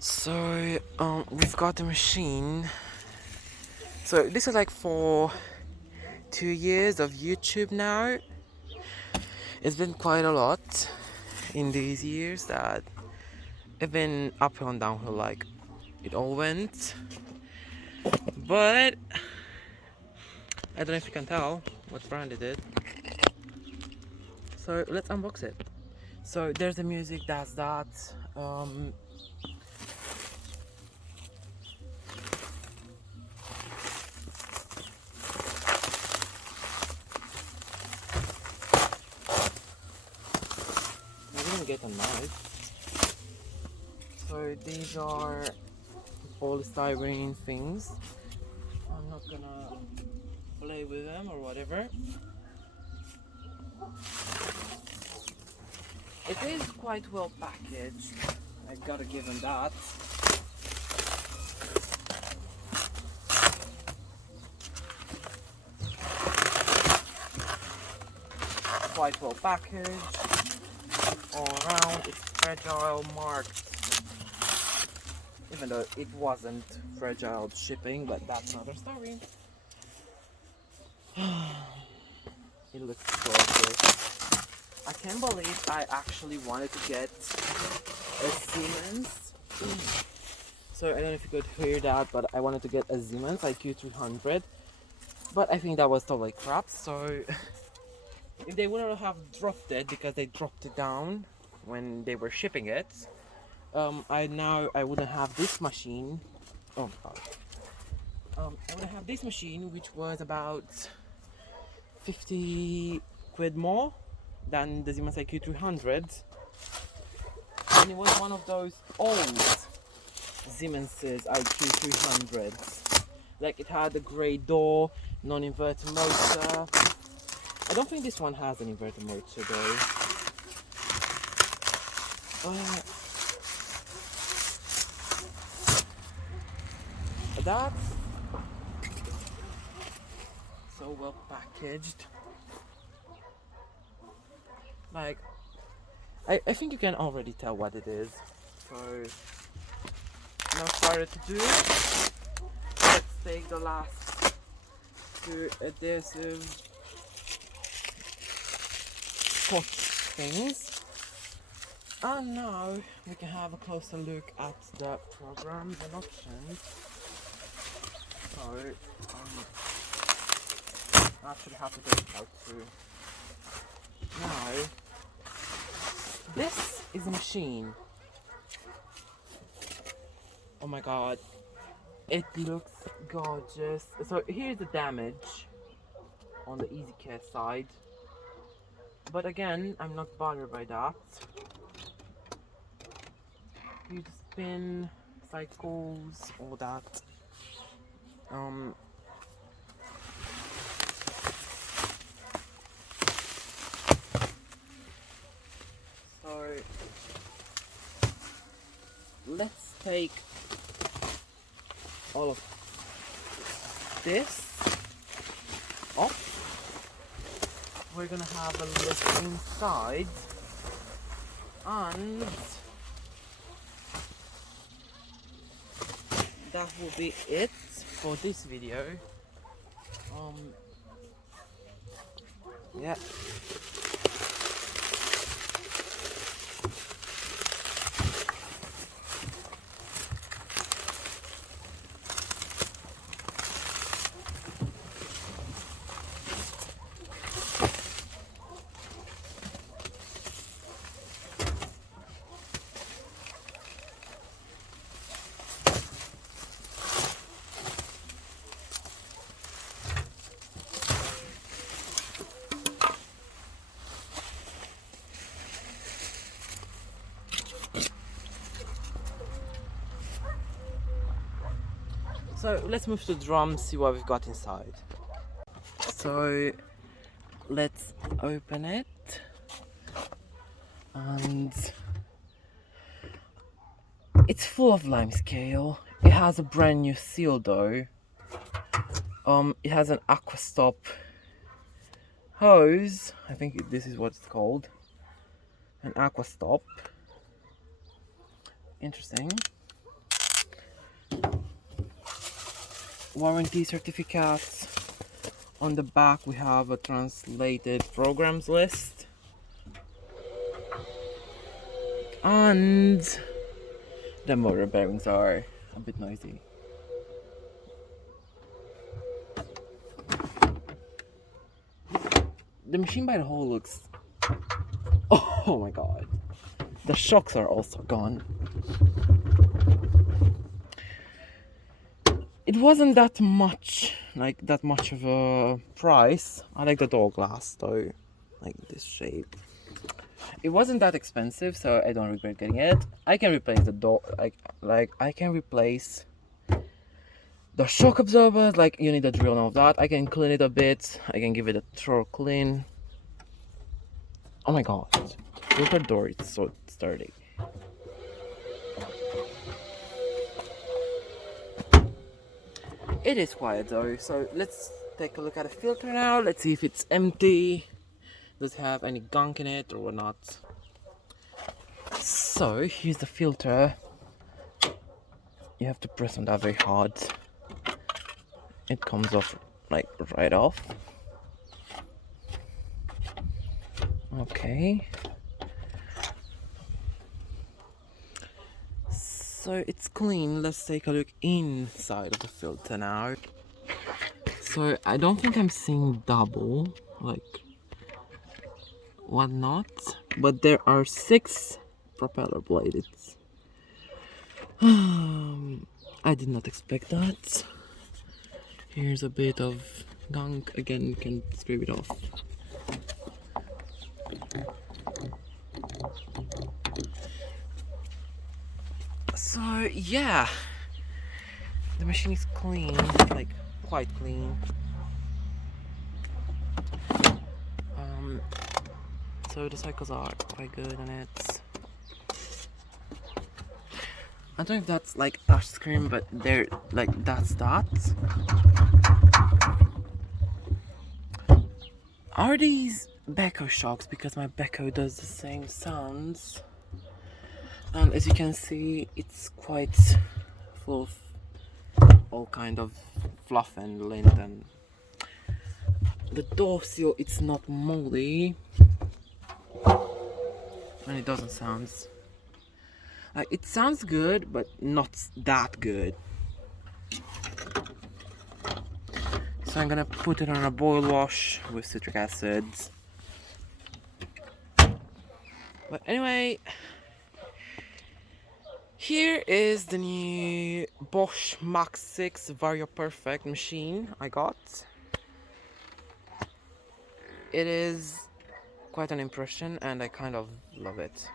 So we've got the machine. So this is like for 2 years of YouTube now. It's been quite a lot in these years that it's been uphill and downhill, like it all went. But I don't know if you can tell what brand it is. So let's unbox it. So there's the music, that's that. Um, I didn't get a knife. So these are polystyrene things. I'm not gonna play with them or whatever. It is quite well packaged. I gotta give them that. Quite well packaged. All around, it's fragile, marked. Even though it wasn't fragile shipping, but that's another story. It looks gorgeous. I can't believe I actually wanted to get a Siemens. So I don't know if you could hear that, but I wanted to get a Siemens IQ300. But I think that was totally crap, so if they wouldn't have dropped it because they dropped it down when they were shipping it, I wouldn't have this machine. Oh god. I wouldn't have this machine, which was about 50 quid more than the Siemens IQ300, and it was one of those old Siemens's IQ300s. Like, it had a grey door, non-inverter motor. I don't think this one has an inverter motor though. That's so well packaged. Like, I think you can already tell what it is. So now started to do. Let's take the last two adhesive scotch things. And now we can have a closer look at the programs and options. So I actually have to take it out too. Now, this is a machine. Oh my god, it looks gorgeous. So here's the damage on the Easy Care side. But again, I'm not bothered by that. You spin, cycles, all that. So let's take all of this off. We're gonna have a look inside, and that will be it for this video. Yeah. So let's move to the drum, see what we've got inside. So let's open it, and it's full of lime scale. It has a brand new seal though. It has an aqua stop hose. I think this is what it's called, an aqua stop. Interesting. warranty certificates. On the back we have a translated programs list. And the motor bearings are a bit noisy. The machine by the whole looks... Oh my god. The shocks are also gone. It wasn't that much of a price. I like the door glass though, like this shape. It wasn't that expensive, so I don't regret getting it. I can replace the door, like I can replace the shock absorbers. Like you need a drill and all that. I can clean it a bit. I can give it a thorough clean. Oh my god, look at the door. It's so sturdy. It is quiet though, so let's take a look at the filter now. Let's see if it's empty. Does it have any gunk in it or not? So here's the filter. You have to press on that very hard. It comes off like right off. Okay. So it's clean. Let's take a look inside of the filter now. So I don't think I'm seeing double, like whatnot, but there are 6 propeller blades. I did not expect that. Here's a bit of gunk. Again, you can scrape it off. So yeah, the machine is clean, like quite clean. So the cycles are quite good on it. I don't know if that's like touch screen, but they're like that's that. Are these Beko shocks? Because my Beko does the same sounds. And as you can see, it's quite full of all kind of fluff and lint, and the door seal, it's not moldy, and it doesn't sound like, it sounds good, but not that good. So I'm gonna put it on a boil wash with citric acid. But anyway, here is the new Bosch maxx6 varioperfect machine I got. It is quite an impression and I kind of love it.